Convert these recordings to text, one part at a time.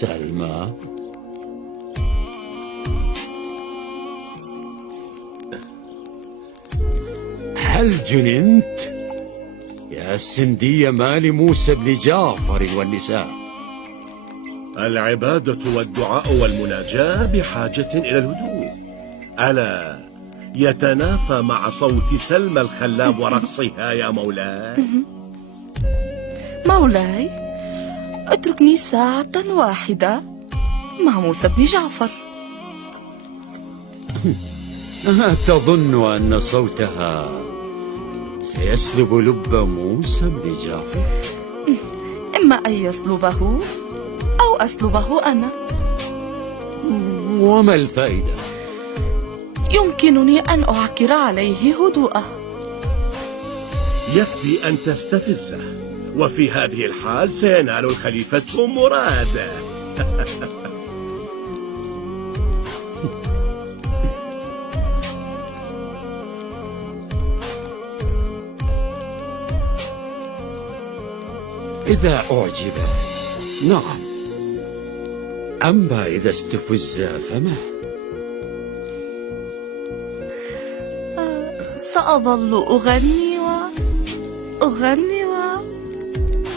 سلمى، هل جننت؟ يا سندي ما لموسى بن جعفر والنساء؟ العبادة والدعاء والمناجاة بحاجة إلى الهدوء. ألا يتنافى مع صوت سلمى الخلاب ورقصها يا مولاي؟ مولاي، اتركني ساعة واحدة مع موسى بن جعفر. تظن أن صوتها سيسلب لب موسى بن جعفر؟ إما أن يسلبه أو أسلبه أنا. وما الفائدة؟ يمكنني أن أعكر عليه هدوءه. يكفي أن تستفزه، وفي هذه الحال سينال الخليفة مراده. إذا أعجب نعم، أما إذا استفز فما؟ سأظل أغني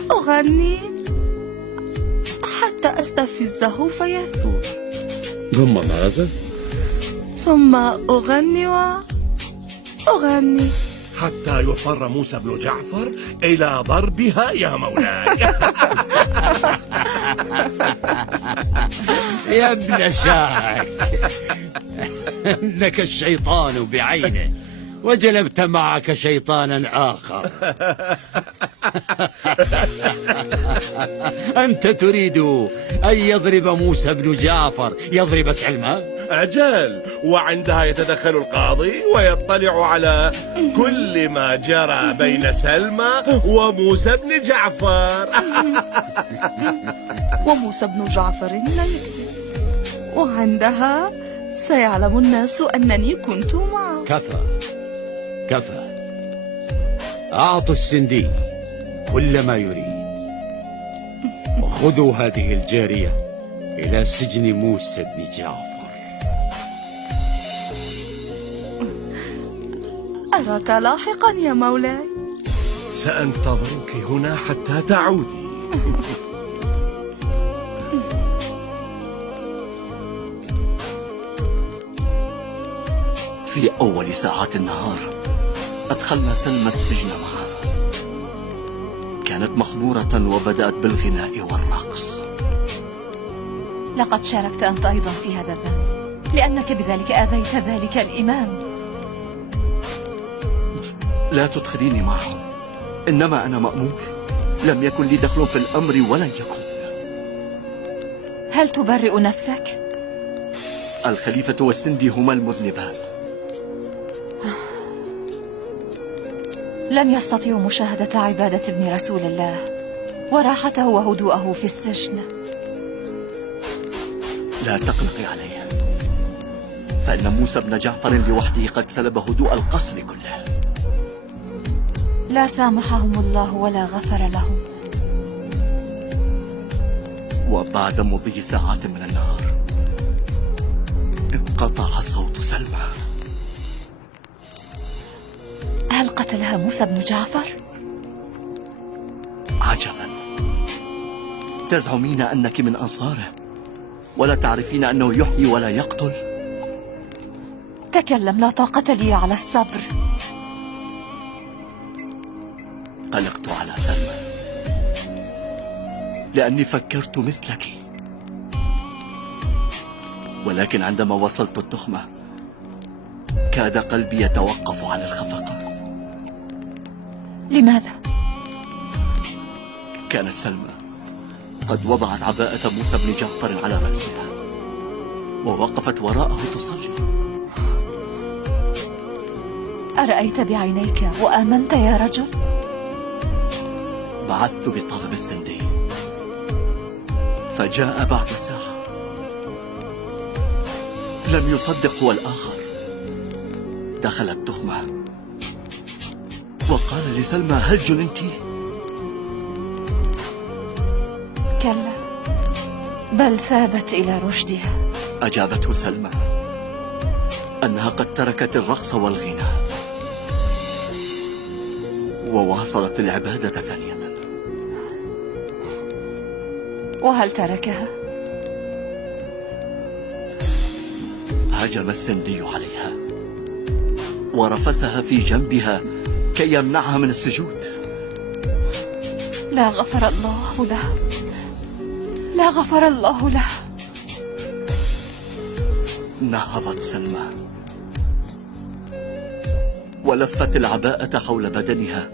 وأغني حتى أستفزه فيثور. ثم ماذا؟ ثم أغني وأغني حتى يضطر موسى بن جعفر إلى ضربها يا مولاي. يا ابن شاك، إنك الشيطان بعينه، وجلبت معك شيطانا آخر. أنت تريد أن يضرب موسى بن جعفر يضرب سلمى؟ أجل، وعندها يتدخل القاضي ويطلع على كل ما جرى بين سلمى وموسى بن جعفر. وموسى بن جعفر لا يكذب، وعندها سيعلم الناس أنني كنت معه. كفى. أعطوا السندي كل ما يريد، وخذوا هذه الجارية إلى سجن موسى بن جعفر. أراك لاحقا يا مولاي. سأنتظرك هنا حتى تعودي. في أول ساعات النهار أدخلنا سلمى السجن معنا. كانت مخمورة وبدأت بالغناء والرقص. لقد شاركت أنت أيضا في هذا الذنب، لأنك بذلك آذيت ذلك الإمام. لا تدخليني معهم، إنما أنا مأمور، لم يكن لي دخل في الأمر ولن يكون. هل تبرئ نفسك؟ الخليفة والسندي هما المذنبان. لم يستطيعوا مشاهدة عبادة ابن رسول الله وراحته وهدوءه في السجن. لا تقلقي عليه، فإن موسى بن جعفر لوحده قد سلب هدوء القصر كله. لا سامحهم الله ولا غفر لهم. وبعد مضي ساعات من النهار انقطع صوت سلمى. هل قتلها موسى بن جعفر؟ عجبا، تزعمين أنك من أنصاره ولا تعرفين أنه يحيي ولا يقتل؟ تكلم، لا طاقة لي على الصبر. قلقت على سلمى لأني فكرت مثلك، ولكن عندما وصلت التخمة كاد قلبي يتوقف عن الخفقة. لماذا؟ كانت سلمى قد وضعت عباءة موسى بن جعفر على رأسها ووقفت وراءه تصلي. أرأيت بعينيك وآمنت يا رجل؟ بعثت بطلب السندي فجاء بعد ساعة. لم يصدق هو الآخر. دخل التخمة وقال لسلمى: هل جننتِ؟ كلا، بل ثابت إلى رشدها. أجابته سلمى أنها قد تركت الرقص والغناء وواصلت العبادة ثانية. وهل تركها؟ هجم السندي عليها ورفسها في جنبها كي يمنعها من السجود. لا غفر الله له، لا غفر الله له. نهضت سلمى ولفت العباءة حول بدنها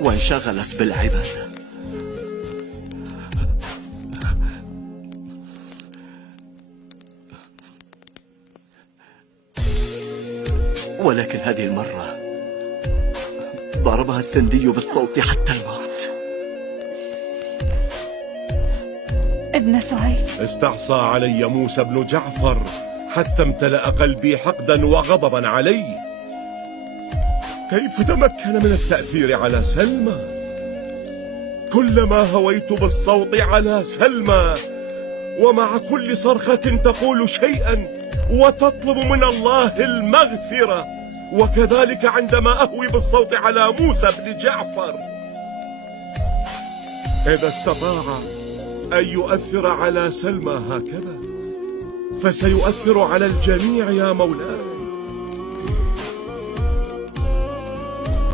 وانشغلت بالعبادة. ولكن هذه المرة ضربها السندي بالصوت حتى الموت. ابن سهيل، استعصى علي موسى بن جعفر حتى امتلأ قلبي حقدا وغضبا عليه. كيف تمكن من التأثير على سلمى؟ كلما هويت بالصوت على سلمى ومع كل صرخة تقول شيئا وتطلب من الله المغفرة، وكذلك عندما أهوي بالصوت على موسى بن جعفر. إذا استطاع أن يؤثر على سلمى هكذا فسيؤثر على الجميع يا مولاي.